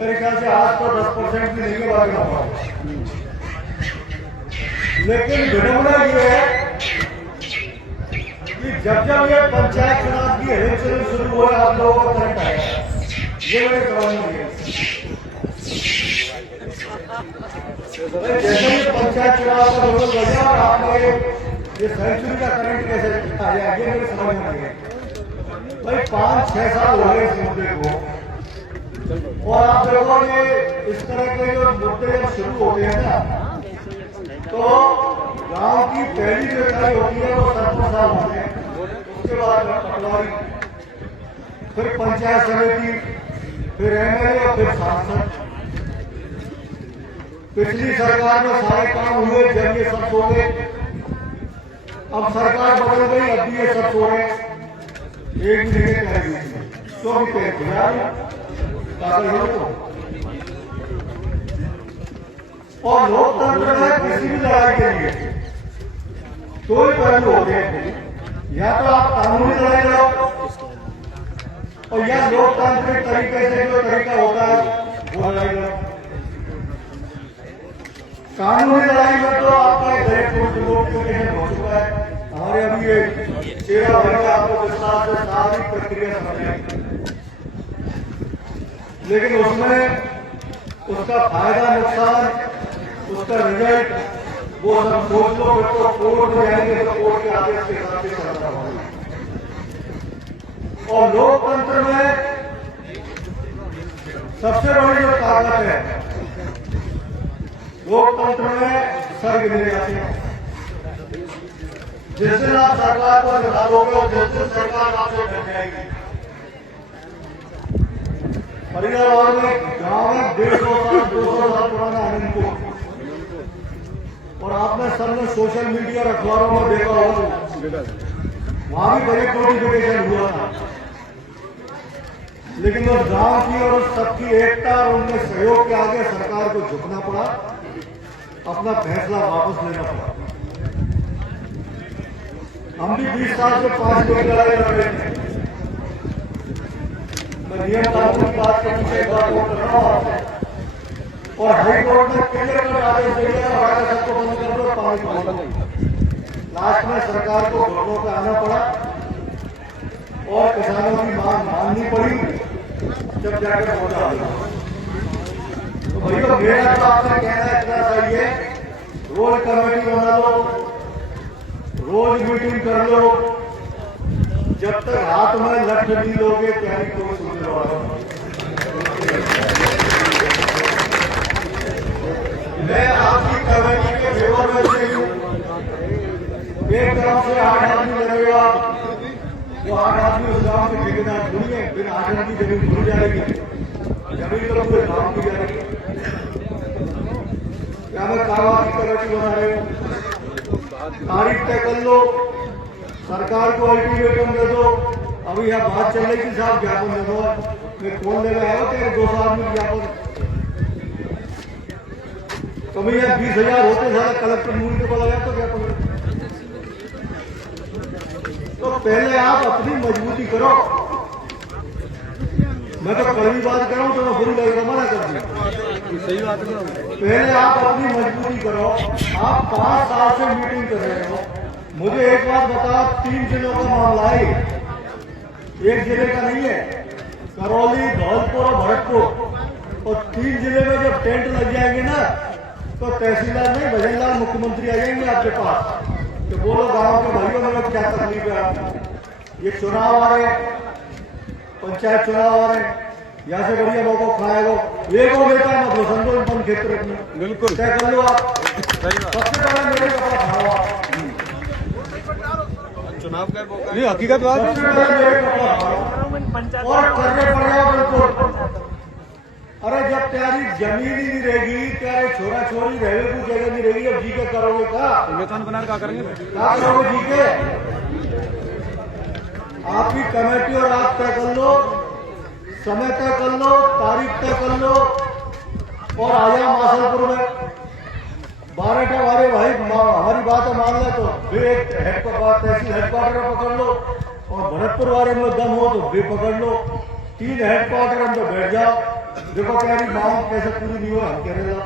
मेरे ख्याल से आज तो 10% भी नहीं है बाकी होगा। लेकिन विडंबना ये है कि जब जब ये पंचायत चुनाव की हेलचल शुरू हुआ आप लोगों को करंट आया, ये मेरे सवाल नहीं है। जैसे ही पंचायत चुनाव का रोल बजा और आपने ये सेंचुरी का करंट कैसे आया, ये मेरे समझ में नहीं है। भाई 5-6 साल हो गए इस मुद्दे को, और आप लोगों ने इस तरह के जो मुद्दे जब शुरू होते हैं ना, तो गांव की पहली जो इकाई होती है वो सरपंच साहब होते हैं, उसके बाद पटवारी, फिर पंचायत समिति, फिर एमएलए और फिर सांसद। पिछली सरकार में सारे काम हुए जब ये सब सो गए, अब सरकार बदल गई, अब भी ये सब सो रहे हैं। एक भी नहीं कह दी तो भी कह दिया और लोकतंत्र में किसी भी लड़ाई के लिए दो ही पहलू होते हैं, या तो आप कानूनी लड़ाई लड़ो और या लोकतांत्रिक तरीके से जो तरीका होता है वो लड़ाई लड़ो। कानूनी लड़ाई में तो आपका डायरेक्ट नोटिफिकेशन हो चुका है, हमारे अभी ये 13 महीने आपको विस्तार से सारी प्रक्रिया समझाएंगे, लेकिन उसमें उसका फायदा नुकसान, उसका रिजल्ट वो सब सोच लो, फिर तो कोर्ट में जाएंगे तो कोर्ट के आदेश के हिसाब से चलता होगा। और लोकतंत्र में सबसे बड़ी जो ताकत है, लोकतंत्र में सर्ग मिले जाते हैं। जिस दिन आप सरकार को निकालोगे और जिस दिन सरकार आपसे बन जाएगी। फरीदाबाद में गांव में 150 साल पुराना आनंदपुर, और आपने सबने सोशल मीडिया और अखबारों में देखा होगा, वहां भी बड़े नोटिफिकेशन हुआ था, लेकिन उस गांव की और उस सबकी एकता और उनके सहयोग के आगे सरकार को झुकना पड़ा, अपना फैसला वापस लेना पड़ा। हम भी 20 साल से 5 लोग लड़ाई लड़ रहे थे। मैं नियम कानून की बात के पीछे बात कर रहा हूं, और हाईकोर्ट ने क्लियर कर आदेश दिया सबको बंद कर दो, पानी पानी। लास्ट में सरकार को घुटनों पे आना पड़ा और किसानों की मांग माननी पड़ी, जब जाकर पहुंचा। तो भैया मेरा तो आपसे कहना इतना चाहिए, रोज कमेटी बना लो, रोज मीटिंग कर लो, जब तक हाथ में लठ नहीं लोगे प्यारी कोई सुनने वाला। मैं आपकी कमेटी के फेवर में से हूँ। एक तरफ से 8 आदमी लगेगा, वो 8 आदमी उस गांव के ठेकेदार सुनिए, फिर 8 आदमी जमीन भूल जाएगी, जमीन तो पूरे गांव की जाएगी। क्या मैं कारोबार की कमेटी बना रहे हूँ, तारीख तय कर लो, सरकार को अल्टीमेटम दे दो। अभी यहाँ बात चल रही थी साहब ज्ञापन दे दो, मैं कौन लेकर आया तेरे 200 आदमी ज्ञापन, तो भैया 20,000 होते सारा कलेक्टर मूल के बोला गया तो ज्ञापन। तो पहले आप अपनी मजबूती करो, मैं तो कड़वी बात कर रहा हूँ तो मैं बुरी लगेगा, मना कर दूँ, सही बात है। पहले आप अपनी मजबूती करो। आप 5 साल से मीटिंग कर रहे हो, मुझे एक बात बताओ, 3 जिलों का मामला है, एक जिले का नहीं है, करौली, धौलपुर और भरतपुर, और 3 जिले में जब टेंट लग जाएंगे ना, तो तहसीलदार नहीं भजनलाल मुख्यमंत्री आ जाएंगे आपके पास, तो बोलो गांव के भाइयों में क्या तकलीफ है आपको, ये चुनाव आ रहे, पंचायत चुनाव आ रहे, यहाँ से बढ़िया लोगों को खाएगा, एक और बेटा मत लो, संतोषपन क्षेत्र में बिल्कुल तय कर लो आप। सबसे पहले मेरे कपड़ा खाओ चुनाव का ये हकीकत बात है, और करने पड़ेगा बिल्कुल। अरे जब तेरी जमीन ही नहीं रहेगी, तेरे छोरा छोरी रहेगी, कुछ जगह नहीं रहेगी, अब जी के करोगे क्या? वेतन बना क्या करेंगे, क्या करोगे जी के? आपकी कमेटी और आप तय कर लो, समय तय कर लो, तारीख तय कर लो, और आ जाओ मासलपुर में 12 वाले भाई, हमारी बात मान ले तो तहसील हेडक्वार्टर पकड़ लो, और भरतपुर वाले में दम हो तो वे पकड़ लो, 3 हेडक्वार्टर हम तो बैठ जाओ, देखो क्या मांग कैसे पूरी नहीं हो, हम कह रहे हो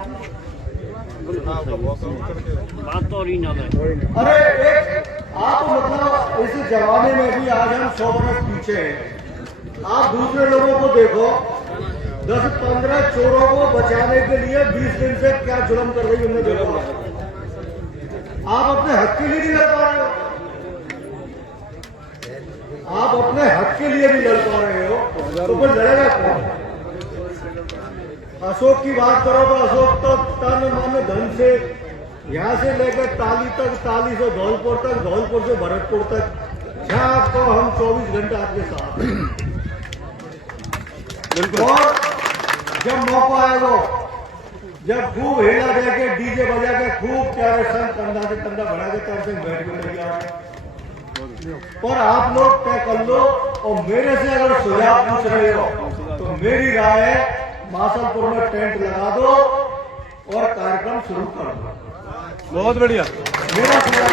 बात तो रही ना भाई। अरे एक आप मतलब इस जमाने में भी आज हम 100 बरस पीछे हैं। आप दूसरे लोगों को देखो, 10-15 चोरों को बचाने के लिए 20 दिन से क्या जुल्म कर रही उन्हें देखो। आप अपने हक के लिए नहीं लड़ पा रहे हो, आप अपने हक के लिए भी लड़ पा रहे हो, तो कोई लड़ेगा कौन? अशोक की बात करो तो अशोक तो तन मन धन से यहाँ से लेकर ताली तक, ताली से धौलपुर तक, धौलपुर से भरतपुर तक, जहाँ आपको हम 24 घंटे आपके साथ हैं। और जब मौका आएगा, जब खूब हेला दे के डीजे बजा के खूब प्यारे संग कंधा से कंधा बढ़ा के तब से बैठ के तैयार। और आप लोग तय कर लो, और मेरे से अगर सुझाव पूछ रहे हो तो मेरी राय है मासलपुर में टेंट लगा दो और कार्यक्रम शुरू कर दो। बहुत बढ़िया। मेरा सुझाव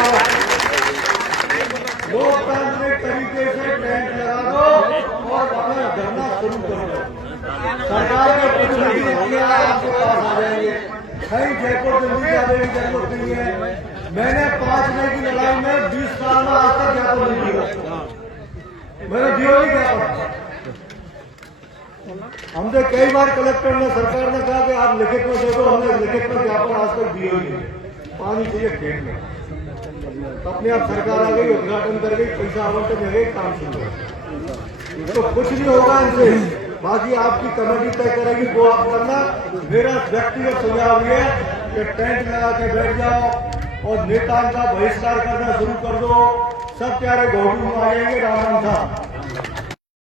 लोकतांत्रिक तरीके से टेंट लगा दो और अपना धरना शुरू कर दो। सरकार के प्रतिनिधि आपके पास आ जाएंगे, कहीं जयपुर दिल्ली जाने की जरूरत नहीं है। मैंने 5 मई की लड़ाई में 20 साल में आज तक ज्ञापन नहीं दिया, मैंने दिया नहीं ज्ञापन। हमसे कई बार कलेक्टर ने, सरकार ने कहा कि आप लिखित में दे दो, हमने लिखित में ज्ञापन आज तक दिया ही नहीं। पानी चाहिए खेत में, अपने आप सरकार आ गई, उद्घाटन कर गई, पैसा आवंटन हो गई, काम शुरू हो, तो कुछ नहीं होगा इनसे। बाकी आपकी कमेटी तय करेगी, वो आप करना। मेरा व्यक्तिगत सुझाव ये है कि टेंट लगा के बैठ जाओ और नेताओं का बहिष्कार करना शुरू कर दो। सब प्यारे घोटू आ जाएंगे, राम राम था।